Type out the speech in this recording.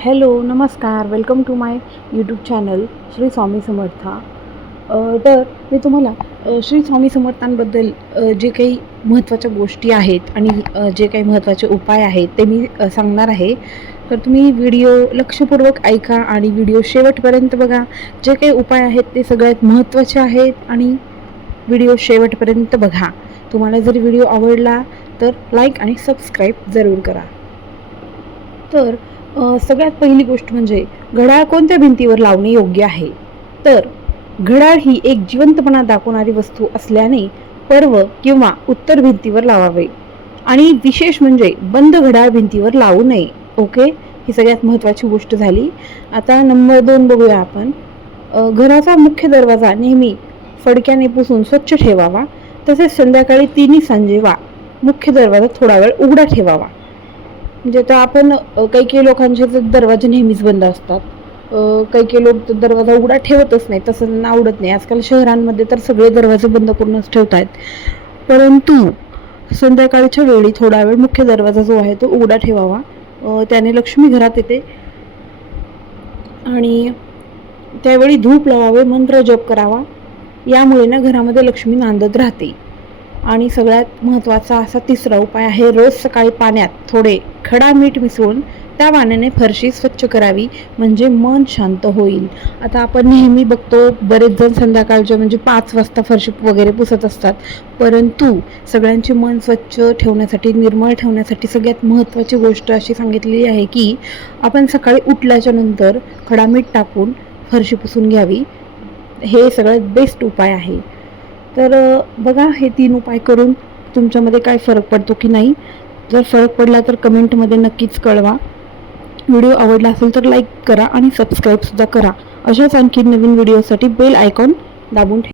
Hello नमस्कार. Welcome to my YouTube channel Shri Swami Samartha. तर मी तुम्हाला श्री स्वामी समर्थांबद्दल जे काही महत्त्वाच्या गोष्टी आहेत आणि जे काही महत्त्वाचे उपाय आहेत ते मी सांगणार आहे. तर तुम्ही व्हिडिओ लक्षपूर्वक ऐका आणि व्हिडिओ शेवटपर्यंत बघा. जे काही उपाय आहेत ते सगळ्यात महत्त्वाचे आहेत आणि व्हिडिओ शेवटपर्यंत बघा. तुम्हाला जर व्हिडिओ आवडला तर लाईक आणि सबस्क्राईब जरूर करा. तर सगळ्यात पहिली गोष्ट म्हणजे घड्याळ कोणत्या भिंतीवर लावणे योग्य आहे? तर घड्याळ ही एक जिवंतपणा दाखवणारी वस्तू असल्याने पर्व किंवा उत्तर भिंतीवर लावावे. आणि विशेष म्हणजे बंद घड्याळ भिंतीवर लावू नये. ओके? ही सगळ्यात महत्त्वाची गोष्ट झाली. आता नंबर दोन बघूया आपण. घराचा मुख्य दरवाजा नेहमी फडक्याने पुसून स्वच्छ ठेवावा. तसेच संध्याकाळी तिन्ही सांजेवा मुख्य दरवाजा थोडा वेळ उघडा ठेवावा. म्हणजे आता आपण काही काही लोकांचे तर दरवाजे नेहमीच बंद असतात. काही काही लोक तर दरवाजा उघडा ठेवतच नाही तसं त्यांना आवडत नाही. आजकाल शहरांमध्ये तर सगळे दरवाजे बंद करूनच ठेवत आहेत परंतु संध्याकाळच्या वेळी थोडा वेळ मुख्य दरवाजा जो आहे तो उघडा ठेवावा. त्याने लक्ष्मी घरात येते. आणि त्यावेळी धूप लावावे मंत्र जप करावा. यामुळे ना घरामध्ये लक्ष्मी नांदत राहते. आणि सगळ्यात महत्त्वाचा असा तिसरा उपाय आहे रोज सकाळी पाण्यात थोडे खडा मीठ मिसळून त्या पाण्याने फरशी स्वच्छ करावी म्हणजे मन शांत होईल. आता आपण नेहमी बघतो बरेच जण संध्याकाळच्या म्हणजे पाच वाजता फरशी वगैरे पुसत असतात. परंतु सगळ्यांचे मन स्वच्छ ठेवण्यासाठी निर्मळ ठेवण्यासाठी सगळ्यात महत्त्वाची गोष्ट अशी सांगितलेली आहे की आपण सकाळी उठल्याच्या नंतर खडा मीठ टाकून फरशी पुसून घ्यावी. हे सगळ्यात बेस्ट उपाय आहे. तर बघा हे तीन उपाय करून तुमच्यामध्ये काय फरक पडतो की नाही? जर फरक पडला तर कमेंटमध्ये नक्कीच कळवा. व्हिडिओ आवडला असेल तर लाईक करा आणि सबस्क्राईबसुद्धा करा. अशाच आणखी नवीन व्हिडिओसाठी बेल आयकॉन दाबून ठेवा.